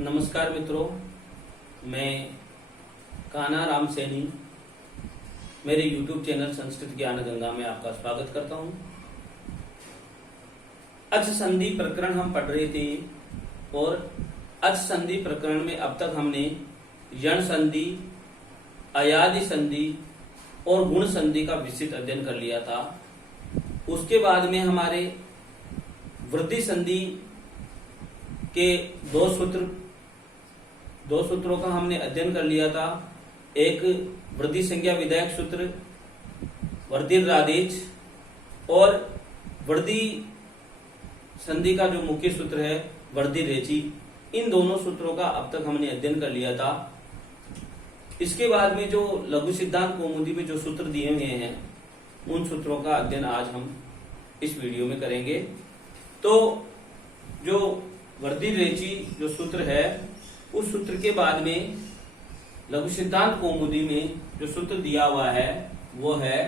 नमस्कार मित्रों, मैं कान्हा राम सैनी मेरे YouTube चैनल संस्कृत ज्ञान गंगा में आपका स्वागत करता हूं। अच संधि प्रकरण हम पढ़ रहे थे और अच संधि प्रकरण में अब तक हमने यण संधि, अयादि संधि और गुण संधि का विस्तृत अध्ययन कर लिया था। उसके बाद में हमारे वृद्धि संधि के दो सूत्रों का हमने अध्ययन कर लिया था। एक वृद्धि संज्ञा विधायक सूत्र वृद्धिरादेश और वृद्धि संधि का जो मुख्य सूत्र है वृद्धिरेचि। इन दोनों सूत्रों का अब तक हमने अध्ययन कर लिया था। इसके बाद में जो लघु सिद्धांत कौमुदी में जो सूत्र दिए हुए हैं उन सूत्रों का अध्ययन आज हम इस वीडियो में करेंगे। तो जो वृद्धिरेचि जो सूत्र है उस सूत्र के बाद में लघु सिद्धांत कौमुदी में जो सूत्र दिया हुआ है वो है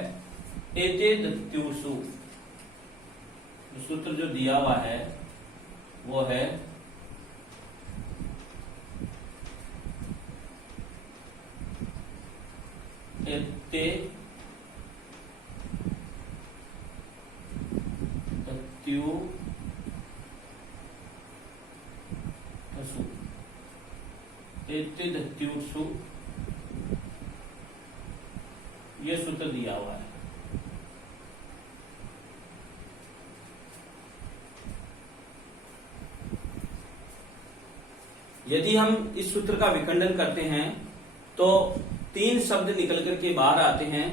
एते दत्युषु। सूत्र जो दिया हुआ है वो है एते दत्युषु। एते ये सूत्र दिया हुआ है। यदि हम इस सूत्र का विखंडन करते हैं तो तीन शब्द निकल करके बाहर आते हैं।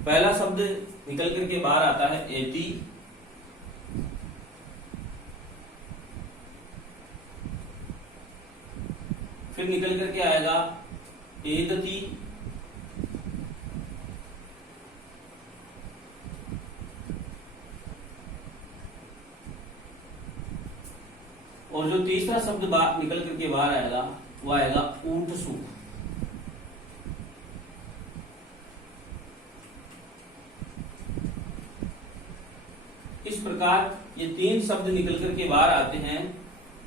पहला शब्द निकल करके बाहर आता है एति, फिर निकल करके आएगा एदति, और जो तीसरा शब्द निकल करके बाहर आएगा वो आएगा ऊटसु। इस प्रकार ये तीन शब्द निकल करके बाहर आते हैं।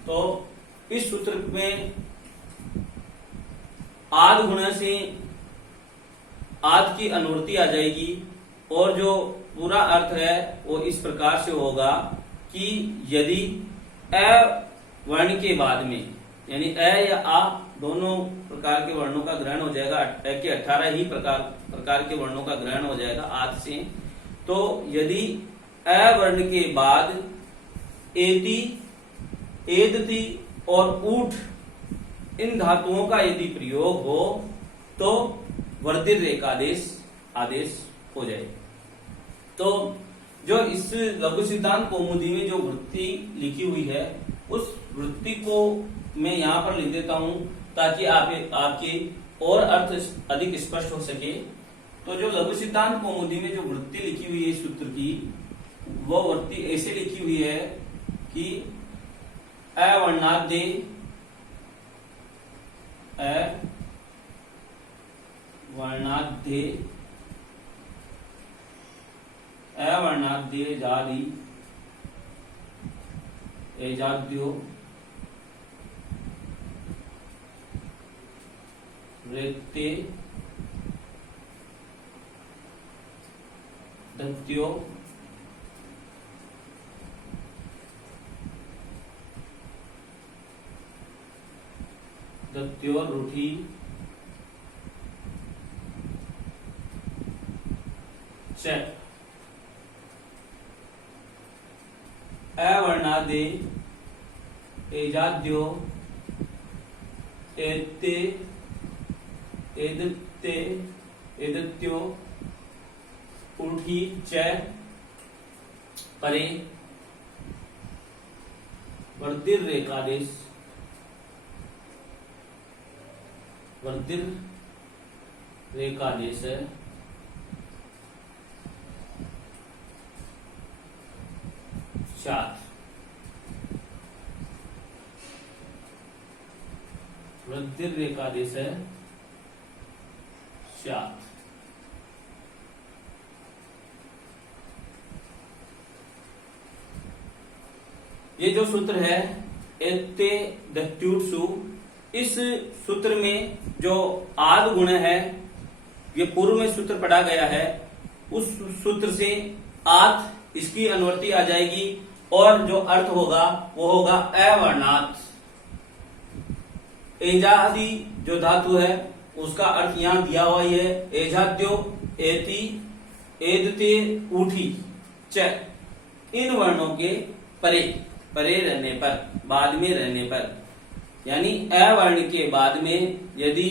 तो इस सूत्र में आद गुणा से आद की अनुवृत्ति आ जाएगी और जो पूरा अर्थ है वो इस प्रकार से होगा कि यदि अ वर्ण के बाद में यानी अ या आ दोनों प्रकार के वर्णों का ग्रहण हो जाएगा। अ के 18 ही प्रकार के वर्णों का ग्रहण हो जाएगा आद से। तो यदि अ वर्ण के बाद एति, एदति और ऊठ इन धातुओं का यदि प्रयोग हो तो वृद्धिरेकादेश आदेश हो जाए। तो जो इस लघु सिद्धांत कौमुदी में जो वृत्ति लिखी हुई है उस वृत्ति को मैं यहाँ पर लिख देता हूं ताकि आपके और अर्थ अधिक स्पष्ट हो सके। तो जो लघु सिद्धांत कौमुदी में जो वृत्ति लिखी हुई है सूत्र की, वो वृत्ति ऐसे लिखी हुई है कि अवर्णाद्य जादि एजाद्यो रेते दत्यो रूठी च अवर्णादे एजाद्यो एते एदत्ते एदत्यो उठी च परे वृद्धिरेकादेश है। वृद्धिरेकादेश है 4। ये जो सूत्र है एते दत्युषु इस सूत्र में जो आद गुण है, ये पूर्व में सूत्र पढ़ा गया है, उस सूत्र से आत इसकी अनुवर्ती आ जाएगी और जो अर्थ होगा वो होगा अवर्णात्। एजादि जो धातु है उसका अर्थ यहां दिया हुआ ही है, एजाद्यो, एति, एदते, ऊठी, च। इन वर्णों के परे परे रहने पर, बाद में रहने पर, यानी अ वर्ण के बाद में यदि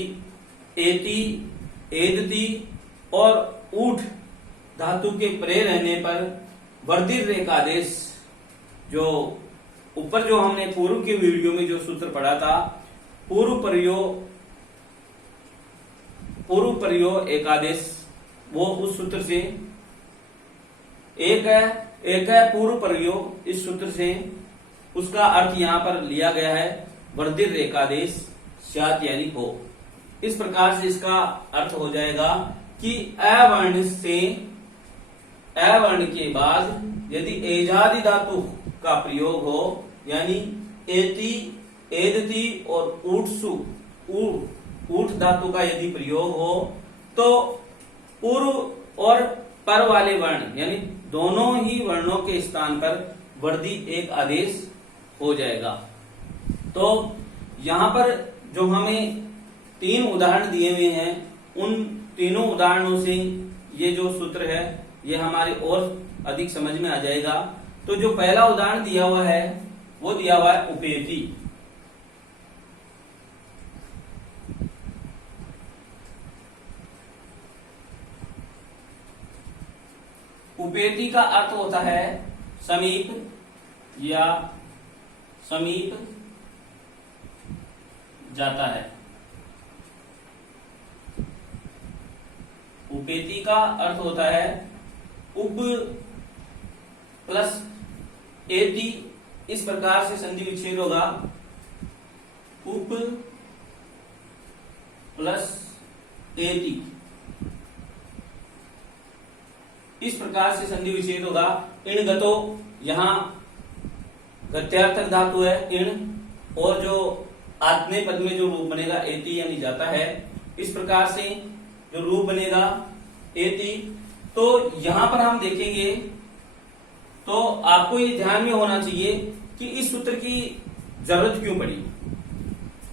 एति, एदति और ऊठ धातु के परे रहने पर वर्धित रेखादेश, जो ऊपर जो हमने पूर्व के वीडियो में जो सूत्र पढ़ा था, पूर्व प्रयोग एकादेश, वो उस सूत्र से एक है पूर्व प्रयोग, इस सूत्र से उसका अर्थ यहां पर लिया गया है वर्धित रेखादेश स्यात् यानी हो। इस प्रकार से इसका अर्थ हो जाएगा कि अवर्ण से, अवर्ण के बाद यदि एजादि धातु का प्रयोग हो, यानी एति, एदति और ऊठसु, ऊठ धातु का यदि प्रयोग हो, तो पूर्व और पर वाले वर्ण यानी दोनों ही वर्णों के स्थान पर वर्धी एक आदेश हो जाएगा। तो यहां पर जो हमें 3 उदाहरण दिए हुए हैं, उन तीनों उदाहरणों से ये जो सूत्र है ये हमारे और अधिक समझ में आ जाएगा। तो जो पहला उदाहरण दिया हुआ है वो दिया हुआ है उपेति। उपेति का अर्थ होता है समीप या समीप जाता है। उपेति का अर्थ होता है उप प्लस एति, इस प्रकार से संधि विच्छेद होगा, उप प्लस एति, इस प्रकार से संधि विच्छेद होगा। इण गतो, यहां गत्यार्थक धातु है इण, और जो आत्मे पद में जो रूप बनेगा एति यानी जाता है, इस प्रकार से जो रूप बनेगा एति। तो यहां पर हम देखेंगे तो आपको ये ध्यान में होना चाहिए कि इस सूत्र की जरूरत क्यों पड़ी।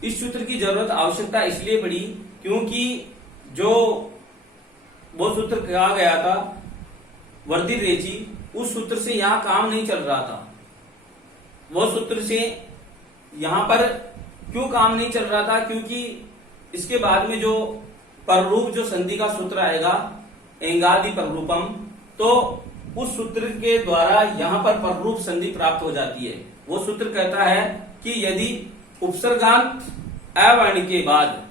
इस सूत्र की जरूरत, आवश्यकता इसलिए पड़ी क्योंकि जो वो सूत्र कहा गया था वर्धित रेचि, उस सूत्र से यहां काम नहीं चल रहा था। वो सूत्र से यहां पर क्यों काम नहीं चल रहा था? क्योंकि इसके बाद में जो पररूप जो संधि का सूत्र आएगा, एंगादि पररूपम, तो उस सूत्र के द्वारा यहां पर पररूप संधि प्राप्त हो जाती है। वो सूत्र कहता है कि यदि उपसर्गांत अवर्ण के बाद,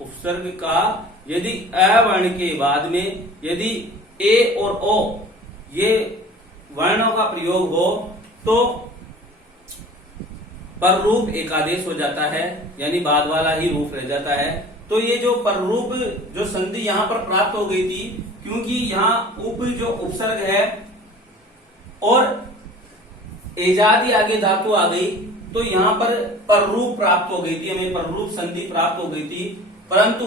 उपसर्ग का यदि अवर्ण के बाद में यदि ए और ओ ये वर्णों का प्रयोग हो तो पररूप एकादेश हो जाता है, यानी बाद वाला ही रूप रह जाता है। तो ये जो पररूप जो संधि यहां पर प्राप्त हो गई थी, क्योंकि यहां उप जो उपसर्ग है और एजादि आगे धातु आ गई, तो यहां पर पररूप प्राप्त हो गई थी, हमें पररूप संधि प्राप्त हो गई थी। परंतु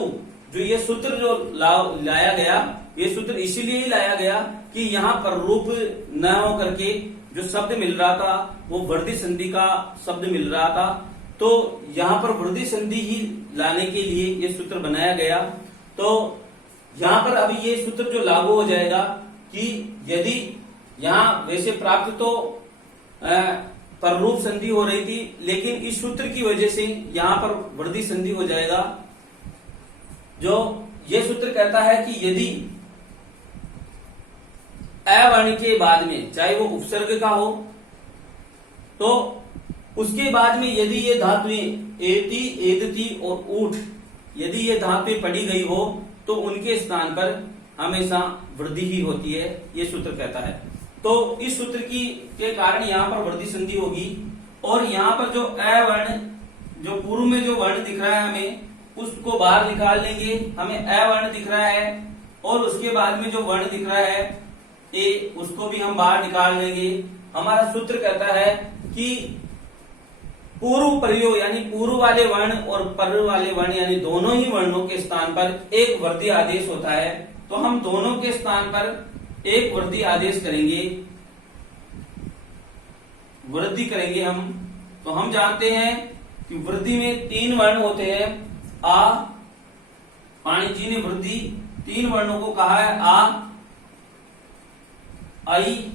जो ये सूत्र जो लाया गया, ये सूत्र इसीलिए ही लाया गया कि यहां पररूप न हो करके जो शब्द मिल रहा था वो वर्धित संधि का शब्द मिल रहा था। तो यहां पर वर्धित संधि ही लाने के लिए ये सूत्र बनाया गया। तो यहां पर अभी ये सूत्र जो लागू हो जाएगा कि यदि यहां वैसे प्राप्त तो पररूप संधि हो रही थी, लेकिन इस सूत्र की वजह से यहां पर वर्धित संधि हो जाएगा। जो ये सूत्र कहता है कि यदि अवर्ण के बाद में, चाहे वो उपसर्ग का हो, तो उसके बाद में यदि ये धातुएं एति, एदति और ऊठ, यदि ये धातुएं पड़ी गई हो तो उनके स्थान पर हमेशा वृद्धि ही होती है, ये सूत्र कहता है। तो इस सूत्र के कारण यहां पर वृद्धि संधि होगी। और यहां पर जो अवर्ण, जो पूर्व में जो वर्ण दिख रहा है हमें उसको बाहर निकाल लेंगे, हमें अवर्ण दिख रहा है, और उसके बाद में जो वर्ण दिख रहा है ए, उसको भी हम बाहर निकाल लेंगे। हमारा सूत्र कहता है कि पूर्व प्रयोग यानी पूर्व वाले वर्ण और पर वाले वर्ण यानी दोनों ही वर्णों के स्थान पर एक वृद्धि आदेश होता है, तो हम दोनों के स्थान पर एक वृद्धि आदेश करेंगे, वृद्धि करेंगे हम। तो हम जानते हैं कि वृद्धि में 3 वर्ण होते हैं। आ, पाणिनि जी ने वृद्धि 3 वर्णों को कहा है, आ, आई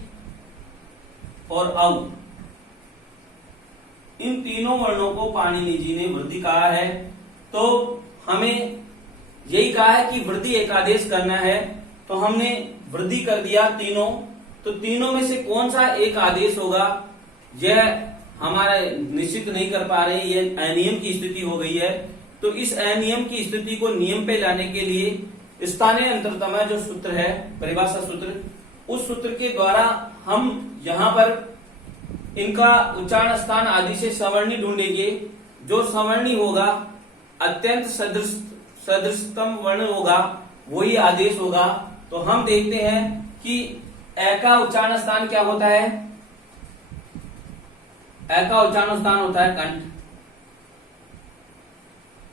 और औ। इन तीनों वर्णों को पाणिनि जी ने वृद्धि कहा है। तो हमें यही कहा है कि वृद्धि एक आदेश करना है, तो हमने वृद्धि कर दिया तीनों। तो तीनों में से कौन सा एक आदेश होगा, यह हमारा निश्चित नहीं कर पा रहे, यह अनियम की स्थिति हो गई है। तो इस अनियम की स्थिति को नियम पे लाने के लिए स्थानीय अंतरतम जो सूत्र है, परिभाषा सूत्र, उस सूत्र के द्वारा हम यहाँ पर इनका उच्चारण स्थान आदि से सवर्णी ढूंढेंगे। जो सवर्णी होगा, अत्यंत सदृशतम वर्ण होगा, वही आदेश होगा। तो हम देखते हैं कि ए का उच्चारण स्थान क्या होता है, ए का उच्चारण स्थान होता है कंठ।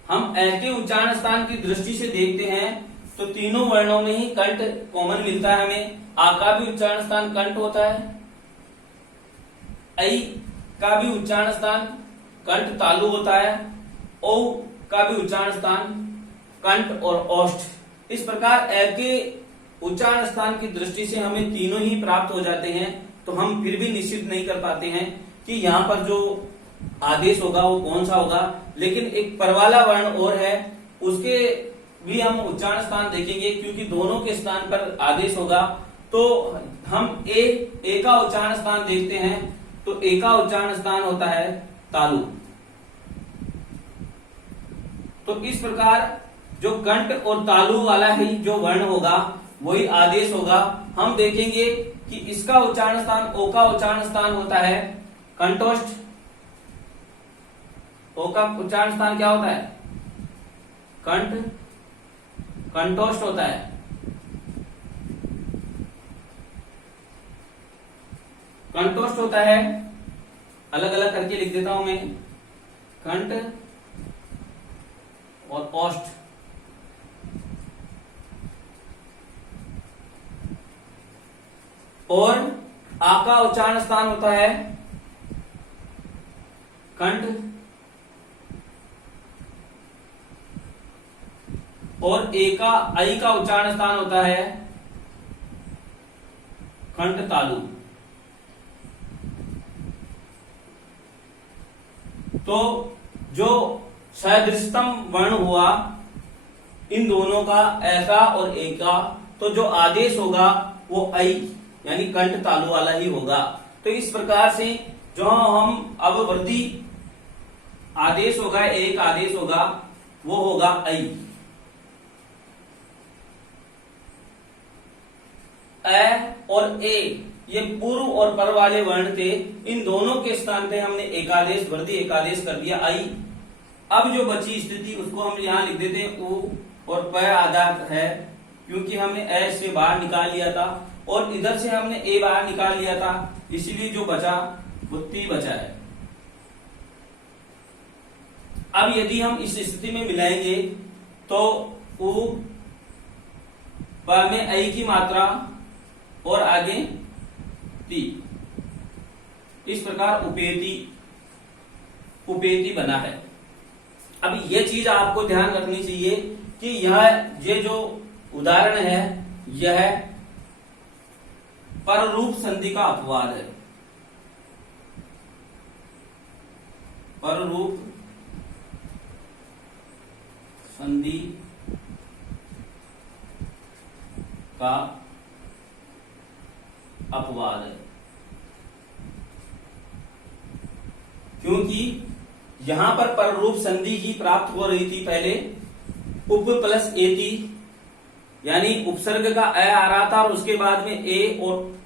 हम ए के उच्चारण स्थान की दृष्टि से देखते हैं तो तीनों वर्णों में ही कंठ कॉमन मिलता है हमें। आ का भी उच्चारण स्थान कंठ होता है, ऐ का भी उच्चारण स्थान कंठ तालु होता है, औ का भी उच्चारण स्थान कंठ और ओष्ठ। इस प्रकार ए के उच्चारण स्थान की दृष्टि से हमें तीनों ही प्राप्त हो जाते हैं। तो हम फिर भी निश्चित नहीं कर पाते हैं कि यहाँ पर जो आदेश होगा वो कौन सा होगा। लेकिन एक परवाला वर्ण और है, उसके भी हम उच्चारण स्थान देखेंगे, क्योंकि दोनों के स्थान पर आदेश होगा। तो हम ए का उच्चारण स्थान देखते हैं, तो ए का उच्चारण स्थान होता है तालु। तो इस प्रकार जो कंठ और तालु वाला ही जो वर्ण होगा वही आदेश होगा। हम देखेंगे कि इसका उच्चारण स्थान, ओ का उच्चारण स्थान होता है कंठोष्ठ। ओ का उच्चारण स्थान क्या होता है, कंठ, कंठोष्ठ होता है। कंठोष्ठ होता है, अलग अलग करके लिख देता हूं मैं, कंठ और ओष्ठ। और आ का उच्चारण स्थान होता है कंठ, और ए का, आई का उच्चारण स्थान होता है कंठ तालु। तो जो सदृशतम वर्ण हुआ इन दोनों का, ए का और ए का, तो जो आदेश होगा वो ऐ यानी कंठ तालु वाला ही होगा। तो इस प्रकार से जो हम अब वृद्धि आदेश होगा, एक आदेश होगा, वो होगा ऐ। ए और ए ये पूर्व और पर वाले वर्ण थे, इन दोनों के स्थान पे हमने एकादेश, वृद्धि एकादेश कर दिया आई। अब जो बची स्थिति उसको हम यहाँ लिख देते हैं उ और प आधार है, क्योंकि हमने ए से बाहर निकाल लिया था और इधर से हमने ए बाहर निकाल लिया था, इसीलिए जो बचा वो ती बचा है। अब यदि हम इस स्थिति में मिलाएंगे तो उ प में ऐ की मात्रा और आगे ती, इस प्रकार उपेति, उपेति बना है। अब यह चीज आपको ध्यान रखनी चाहिए कि ये जो उदाहरण है यह पररूप संधि का अपवाद है। पररूप संधि का अपवाद है, क्योंकि यहां पर पररूप संधि ही प्राप्त हो रही थी पहले, उप प्लस ए थी, यानी उपसर्ग का ए आ रहा था और उसके बाद में ए और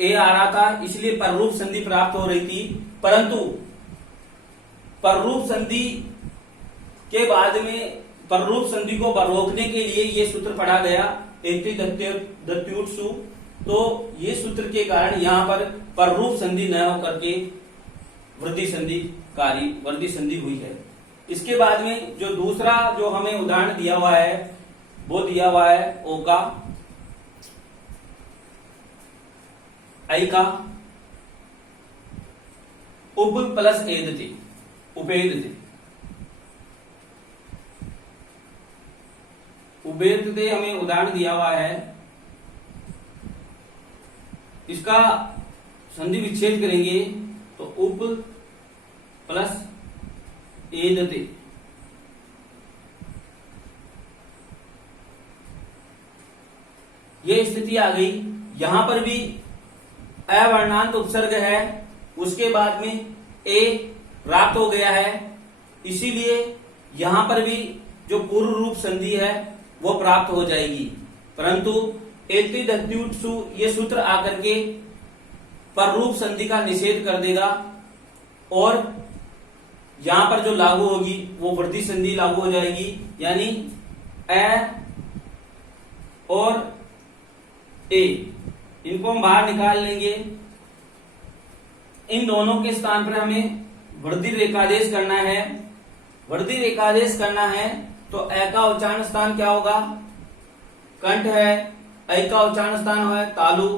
ए आ रहा था, इसलिए पररूप संधि प्राप्त हो रही थी। परंतु पररूप संधि के बाद में पररूप संधि को रोकने के लिए ये सूत्र पढ़ा गया एति दत्युट सु। तो ये सूत्र के कारण यहां पर पररूप संधि न होकर के वृद्धि संधि कारी वर्दी संधि हुई है। इसके बाद में जो दूसरा जो हमें उदाहरण दिया हुआ है वो दिया हुआ है ओ का आई का उप प्लस एदते उपेदते उपेदते हमें उदाहरण दिया हुआ है। इसका संधि विच्छेद करेंगे तो उप प्लस एदते ये स्थिति आ गई। यहां पर भी अवर्णांत उपसर्ग है, उसके बाद में ए प्राप्त हो गया है, इसीलिए यहां पर भी जो पूर्व रूप संधि है वो प्राप्त हो जाएगी। परंतु एति दत्युत्सु ये सूत्र आकर के पर रूप संधि का निषेध कर देगा और यहां पर जो लागू होगी वो वृद्धि संधि लागू हो जाएगी, यानी ए और ए इनको हम बाहर निकाल लेंगे। इन दोनों के स्थान पर हमें वृद्धि रेखादेश करना है। वृद्धि रेखादेश करना है तो ए का उच्चारण स्थान क्या होगा? कंठ है, ऐ का उच्चारण स्थान है तालु,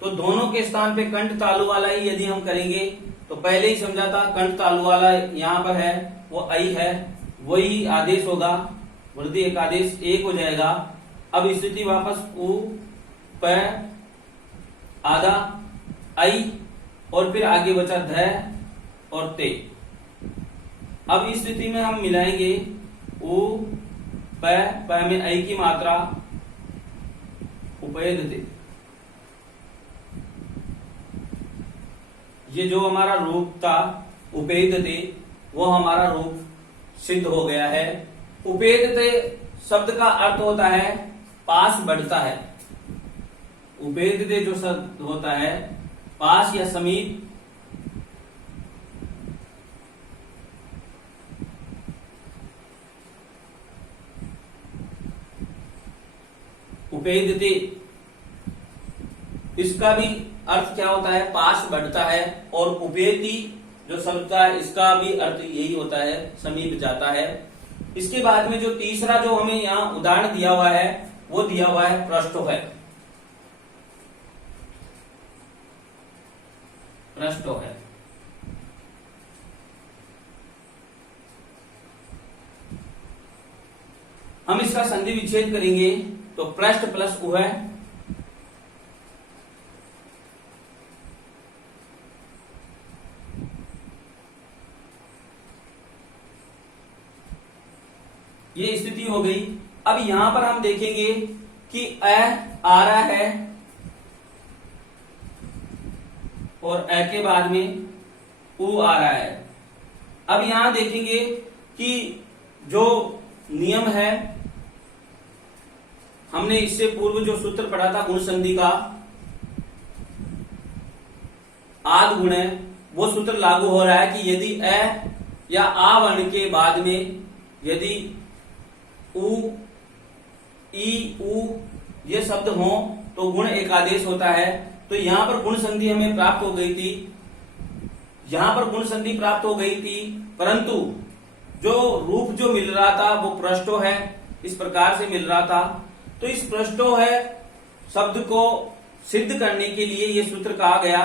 तो दोनों के स्थान पे कंठ तालु वाला ही यदि हम करेंगे तो पहले ही समझा था कंठ तालु वाला यहाँ पर है वो ऐ है, वही आदेश होगा, वृद्धि एक आदेश एक हो जाएगा। अब स्थिति वापस उ प आधा ऐ और फिर आगे बचा ध और ते। अब इस स्थिति में हम मिलाएंगे उ प में ऐ की मात्रा उपेदते, ये जो हमारा रूप था उपेदते वो हमारा रूप सिद्ध हो गया है। उपेदते शब्द का अर्थ होता है पास बढ़ता है। उपेदते जो शब्द होता है पास या समीप, उपेदते इसका भी अर्थ क्या होता है? पास बढ़ता है। और उपेति जो शब्द है इसका भी अर्थ यही होता है, समीप जाता है। इसके बाद में जो तीसरा जो हमें यहाँ उदाहरण दिया हुआ है वो दिया हुआ है पृष्ठो है। पृष्ठो है हम इसका संधि विच्छेद करेंगे तो पृष्ठ प्लस उ है, ये स्थिति हो गई। अब यहां पर हम देखेंगे कि अ आ रहा है और अ के बाद में उ आ रहा है। अब यहां देखेंगे कि जो नियम है हमने इससे पूर्व जो सूत्र पढ़ा था गुण संधि का आद गुण है वो सूत्र लागू हो रहा है कि यदि अ या आ वर्ण के बाद में यदि उ ई उ ये शब्द हो तो गुण एक आदेश होता है। तो यहां पर गुण संधि हमें प्राप्त हो गई थी, यहां पर गुण संधि प्राप्त हो गई थी, परंतु जो रूप जो मिल रहा था वो पृष्ठो है, इस प्रकार से मिल रहा था। तो इस पृष्ठो है शब्द को सिद्ध करने के लिए ये सूत्र कहा गया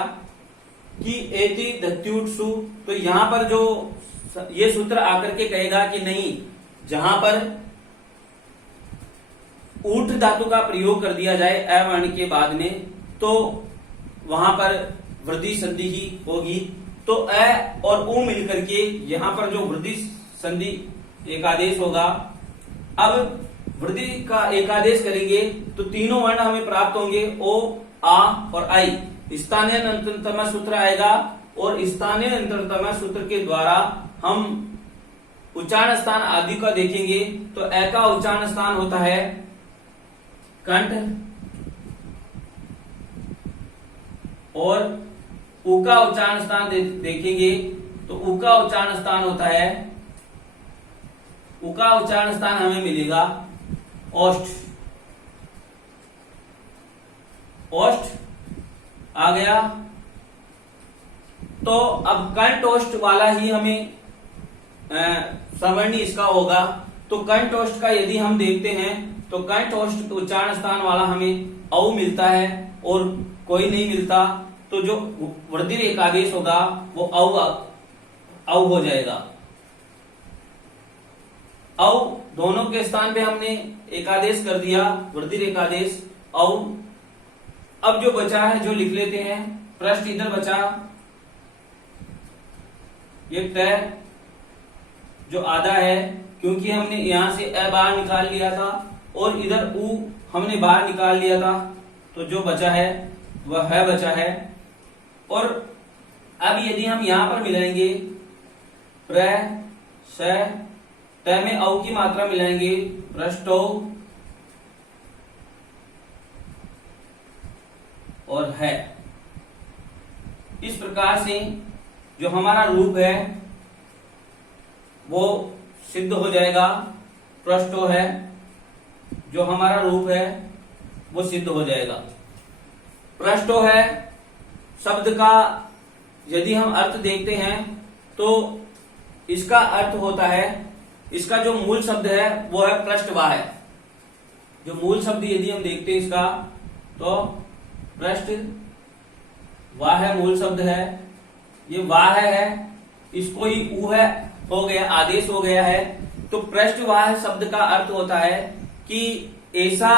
कि एति दत्युत्सु। तो यहां पर जो ये सूत्र आकर के कहेगा कि नहीं, जहां पर ऊठ धातु का प्रयोग कर दिया जाए अ वर्ण के बाद में तो वहां पर वृद्धि संधि ही होगी। तो अ और उ मिलकर के यहां पर जो वृद्धि संधि एकादेश होगा। अब वृद्धि का एकादेश करेंगे तो तीनों वर्ण हमें प्राप्त होंगे, ओ आ और आई। स्थानीय अंतरतम सूत्र आएगा और स्थानीय अंतरतम सूत्र के द्वारा हम उच्चारण स्थान आदि का देखेंगे। तो अ का उच्चारण स्थान होता है कंठ और उ का उच्चारण स्थान देखेंगे तो उ का उच्चारण स्थान होता है, उ का उच्चारण स्थान हमें मिलेगा ओष्ठ। ओष्ठ आ गया तो अब कंठोष्ठ वाला ही हमें सवर्णी इसका होगा। तो कंठोष्ठ का यदि हम देखते हैं तो कंठोष्ठ उच्चारण स्थान वाला हमें औ मिलता है और कोई नहीं मिलता, तो जो वृद्धि एकादेश होगा वो औ हो जाएगा। औ दोनों के स्थान पे हमने एकादेश कर दिया, वृद्धि एकादेश औ। अब जो बचा है जो लिख लेते हैं, पृष्ठ इधर बचा, ये तय जो आधा है, क्योंकि हमने यहां से अ बाहर निकाल लिया था और इधर उ हमने बाहर निकाल लिया था, तो जो बचा है वह है बचा है। और अब यदि हम यहां पर मिलाएंगे प्र स तय में औ की मात्रा मिलाएंगे, पृष्ठो और है। इस प्रकार से जो हमारा रूप है वो सिद्ध हो जाएगा। पृष्ठो है जो हमारा रूप है वो सिद्ध हो जाएगा। पृष्ठो है शब्द का यदि हम अर्थ देखते हैं तो इसका अर्थ होता है, इसका जो मूल शब्द है वो है पृष्ठवाह। जो मूल शब्द यदि हम देखते हैं इसका, तो पृष्ठ वाह मूल शब्द है। ये वाह है, इसको ही ऊ है हो गया, आदेश हो गया है। तो पृष्ठवाह शब्द का अर्थ होता है कि ऐसा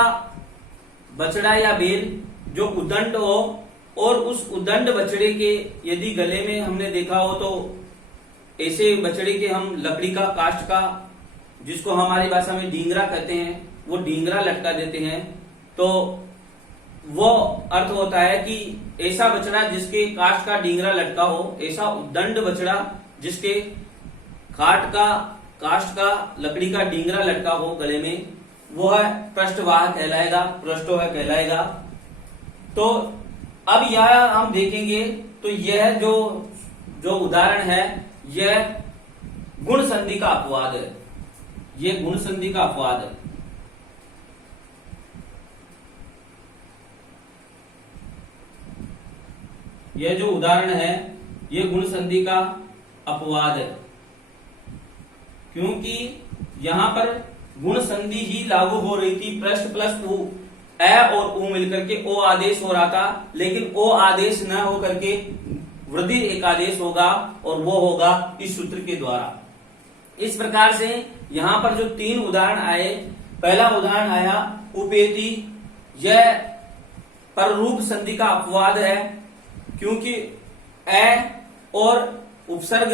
बछड़ा या बैल जो उदंड हो, और उस उदंड बछड़े के यदि गले में हमने देखा हो तो ऐसे बछड़े के हम लकड़ी का काष्ठ का, जिसको हमारी भाषा में डींगरा कहते हैं, वो डींगरा लटका देते हैं। तो वो अर्थ होता है कि ऐसा बछड़ा जिसके काष्ठ का डींगरा लटका हो, ऐसा उदंड बछड़ा जिसके काष्ठ का लकड़ी का डींगरा लटका हो गले में, वो है पृष्ठवाह कहलाएगा, पृष्ठो है कहलाएगा। तो अब यह हम देखेंगे तो यह जो उदाहरण है यह गुण संधि का अपवाद है। यह गुण संधि का अपवाद है। यह जो उदाहरण है यह गुण संधि का अपवाद है, क्योंकि यहां पर गुण संधि ही लागू हो रही थी। पृष्ठ प्लस उ, ए और उ मिलकर के ओ आदेश हो रहा था, लेकिन ओ आदेश न होकर के वृद्धि एकादेश होगा और वो होगा इस सूत्र के द्वारा। इस प्रकार से यहां पर जो तीन उदाहरण आए, पहला उदाहरण आया उपेति, यह पररूप संधि का अपवाद है, क्योंकि ए और उपसर्ग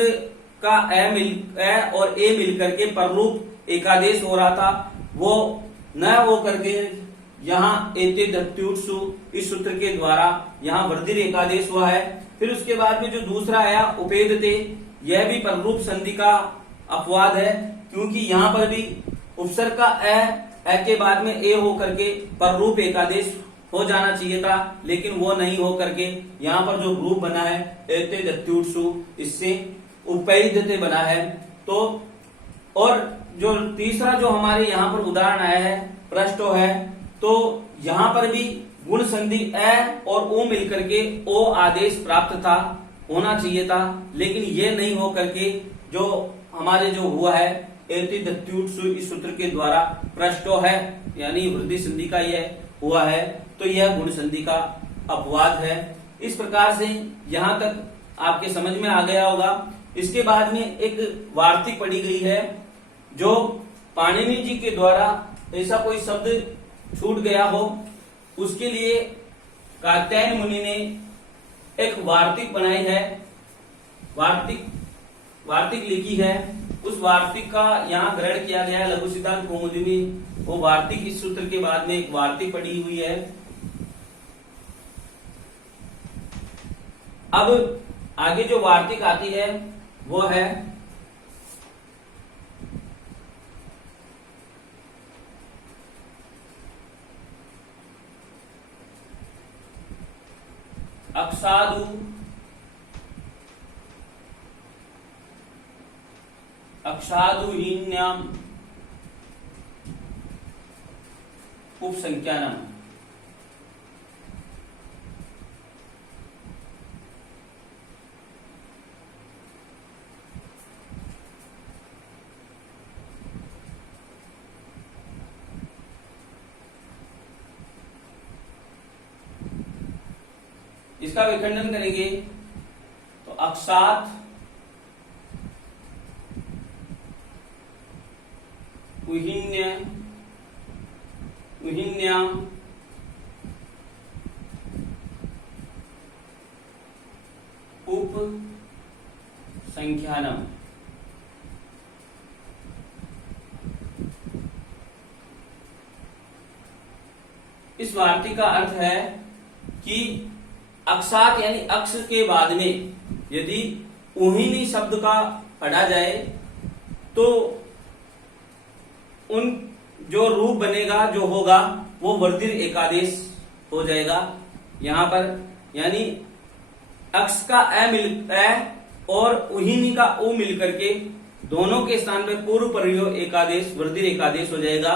का ए और ए मिलकर के पररूप एकादेश हो रहा था, वो न हो करके यहाँ एते दत्युत्सु इस सूत्र के द्वारा यहाँ वृद्धि एकादेश हुआ है। फिर उसके बाद में जो दूसरा आया उपेदते, यह भी पररूप संधि का अपवाद है, क्योंकि यहाँ पर भी उपसर्ग का ए के बाद में ए हो करके पररूप एकादेश हो जाना चाहिए था, लेकिन वो नहीं हो करके यहाँ पर जो रूप बना है एते दत्युत्सु, इससे उपेदते बना है। तो और जो तीसरा जो हमारे यहाँ पर उदाहरण आया है पृष्ठो है, तो यहाँ पर भी गुण संधि ए और ओ मिलकर के ओ आदेश प्राप्त था, होना चाहिए था, लेकिन ये नहीं हो करके जो हमारे जो हुआ है एति दत्युत्सु इस सूत्र के द्वारा पृष्ठो है यानी वृद्धि संधि का यह हुआ है, तो यह गुण संधि का अपवाद है। इस प्रकार से यहाँ तक आपके समझ में आ गया होगा। इसके बाद में एक वार्तिक पढ़ी गई है, जो पाणिनि जी के द्वारा ऐसा कोई शब्द छूट गया हो, उसके लिए कात्यायन मुनि ने एक वार्तिक बनाई है, वार्तिक लिखी है। उस वार्तिक का यहाँ ग्रहण किया गया है लघु सिद्धांत कौमुदी में। वो वार्तिक इस सूत्र के बाद में एक वार्तिक पढ़ी हुई है। अब आगे जो वार्तिक आती है वो है अक्षादु अक्षादुहीन्याम उपसंख्यानम। इसका विखंडन करेंगे तो अक्षात, उहिन्य, उहिन्याम, उप संख्यानम। इस वार्तिक का अर्थ है कि अक्षात यानी अक्ष के बाद में यदि उहिनी शब्द का पढ़ा जाए तो उन जो रूप बनेगा जो होगा वो वर्धित एकादेश हो जाएगा। यहां पर यानी अक्ष का अ और उहिनी का उ मिल करके दोनों के स्थान पे पूर्व प्रयोग एकादेश वर्धित एकादेश हो जाएगा।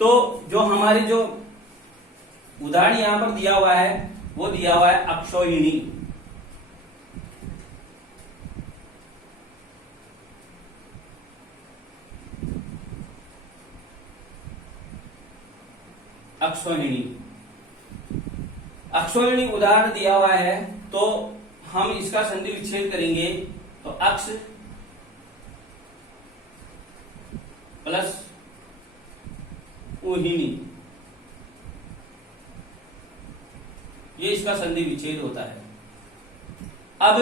तो जो हमारी जो उदाहरण यहां पर दिया हुआ है वो दिया हुआ है अक्षोहिणी। अक्षोहिणी, अक्षोहिणी उदाहरण दिया हुआ है तो हम इसका संधि विच्छेद करेंगे तो अक्ष प्लस उहिनी, ये इसका संधि विच्छेद होता है। अब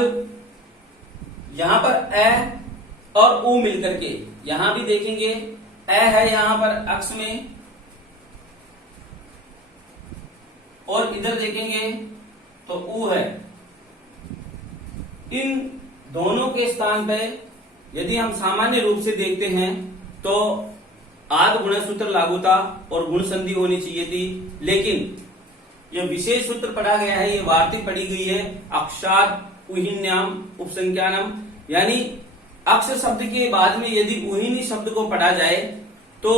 यहां पर अ और उ मिलकर के यहां भी देखेंगे अ है यहां पर अक्ष में और इधर देखेंगे तो उ है। इन दोनों के स्थान पे यदि हम सामान्य रूप से देखते हैं तो आद गुण सूत्र लागूता और गुण संधि होनी चाहिए थी, लेकिन यह विशेष सूत्र पढ़ा गया है, ये वार्तिक पढ़ी गई है अक्षात उहिन्याम उपसंख्यानम, यानी अक्ष शब्द के बाद में यदि उहिनी शब्द को पढ़ा जाए तो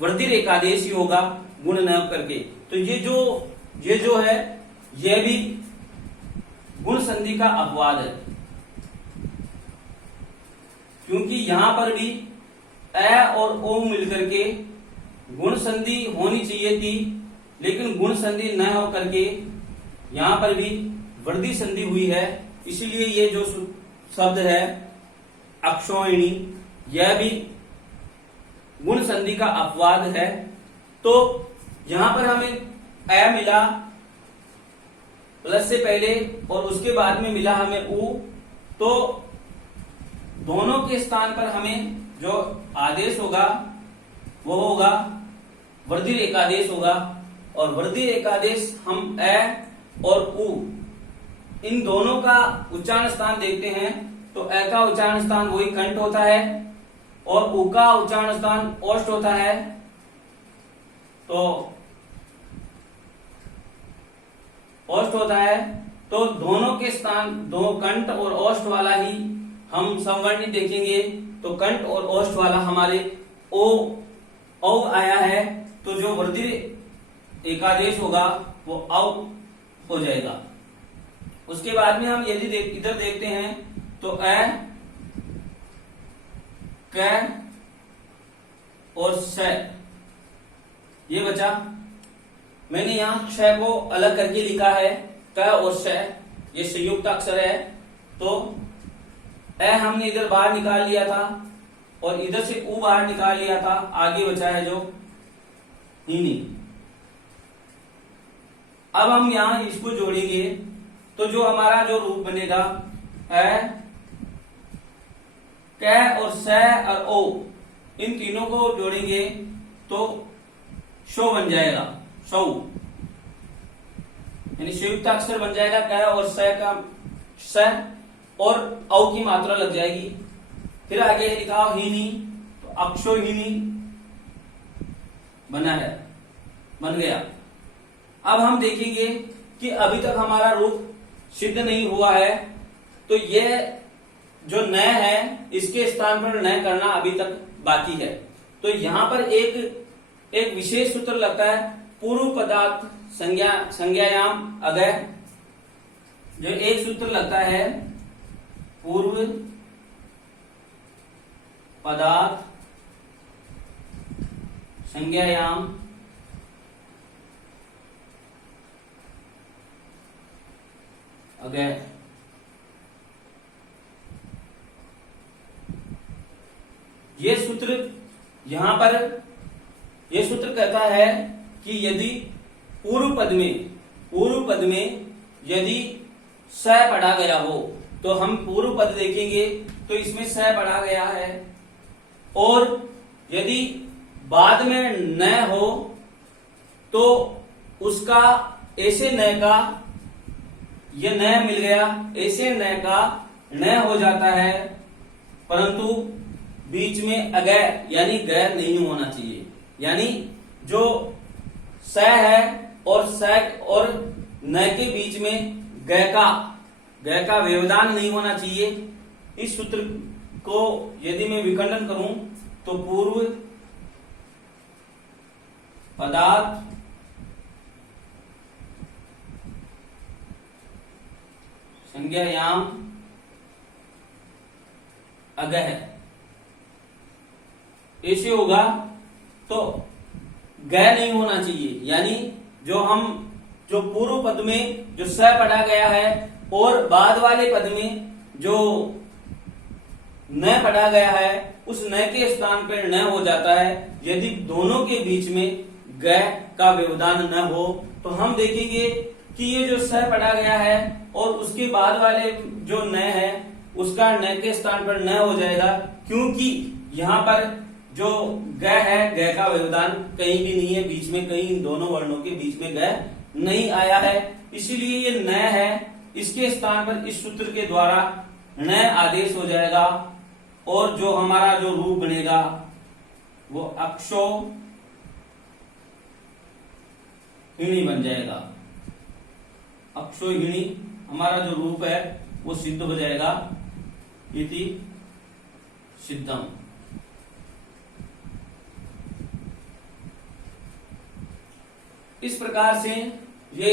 वर्धित एकादेश ही होगा गुण न करके। तो ये जो है यह भी गुण संधि का अपवाद है, क्योंकि यहां पर भी अ और ओ मिलकर के गुण संधि होनी चाहिए थी, लेकिन गुण संधि न हो करके यहां पर भी वर्धित संधि हुई है। इसीलिए ये जो शब्द है अक्षोहिणी यह भी गुण संधि का अपवाद है। तो यहां पर हमें अ मिला प्लस से पहले और उसके बाद में मिला हमें उ, तो दोनों के स्थान पर हमें जो आदेश होगा वो होगा वर्धित एकादेश होगा। और वर्धित एकादेश हम अ और उ इन दोनों का उच्चारण स्थान देखते हैं तो अ का उच्चारण स्थान वही कंठ होता है और उ का उच्चारण स्थान ओष्ठ होता है। तो ओष्ठ होता है, तो दोनों के स्थान दो कंठ और ओष्ठ वाला ही हम संवर्णी देखेंगे। तो कंठ और ओष्ठ वाला हमारे ओ आया है, तो जो वर्धित एकादेश होगा वो औ हो जाएगा। उसके बाद में हम यदि इधर देखते हैं तो अ, क और स ये बचा। मैंने यहां क्ष को अलग करके लिखा है, क और श ये संयुक्त अक्षर है, तो अ हमने इधर बाहर निकाल लिया था और इधर से उ बाहर निकाल लिया था, आगे बचा है जो हिनी। अब हम यहां इसको जोड़ेंगे तो जो हमारा जो रूप बनेगा अ, क और स और ओ, इन तीनों को जोड़ेंगे तो शो बन जाएगा, शौ यानी संयुक्त अक्षर बन जाएगा। क और स का स और औ की मात्रा लग जाएगी। फिर आगे लिखा हिनी, तो अक्षोहिनी बना है, बन गया। अब हम देखेंगे कि अभी तक हमारा रूप सिद्ध नहीं हुआ है, तो यह जो न है इसके स्थान पर न करना अभी तक बाकी है। तो यहां पर एक विशेष सूत्र लगता है पूर्व पदार्थ संज्ञायाम अगय, जो एक सूत्र लगता है पूर्व पदार्थ संज्ञायाम अगय। ये सूत्र यहां पर ये सूत्र कहता है कि यदि पूर्व पद में यदि स पढ़ा गया हो, तो हम पूर्व पद देखेंगे तो इसमें स पढ़ा गया है, और यदि बाद में न हो तो उसका ऐसे न का ये न मिल गया, ऐसे न का न हो जाता है, परंतु बीच में अगय यानी गैर नहीं होना चाहिए। यानी जो स है और स और न के बीच में गय का व्यवधान नहीं होना चाहिए। इस सूत्र को यदि मैं विखंडन करूं तो पूर्व पदार्थ संज्ञायाम अगय ऐसे होगा, तो गय नहीं होना चाहिए। यानी जो पूर्व पद में जो स पढ़ा गया है और बाद वाले पद में जो न पढ़ा गया है, उस न के स्थान पर न हो जाता है। यदि दोनों के बीच में गय का व्यवधान न हो तो हम देखेंगे कि ये जो स पढ़ा गया है और उसके बाद वाले जो न है उसका न के स्थान पर न हो जाएगा, क्योंकि यहाँ पर जो ग है, ग का व्यवधान कहीं भी नहीं है, बीच में कहीं इन दोनों वर्णों के बीच में ग नहीं आया है, इसीलिए ये न है, इसके स्थान पर इस सूत्र के द्वारा न आदेश हो जाएगा और जो हमारा जो रूप बनेगा वो अक्षोहिणी बन जाएगा। अक्षोहिणी हमारा जो रूप है वो सिद्ध हो जाएगा, इति सिद्धम। इस प्रकार से ये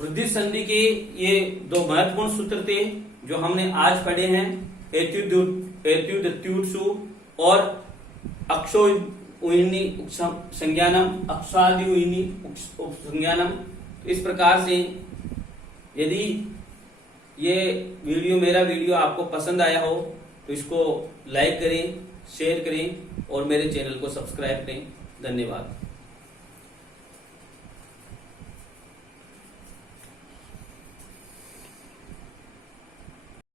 वृद्धि संधि के ये दो महत्वपूर्ण सूत्र थे जो हमने आज पढ़े हैं, एत्युदत्युत्सु और अक्षोहिणी संज्ञानम, अक्षादिहिणी उपसंज्ञानम। इस प्रकार से यदि ये मेरा वीडियो आपको पसंद आया हो तो इसको लाइक करें, शेयर करें और मेरे चैनल को सब्सक्राइब करें। धन्यवाद।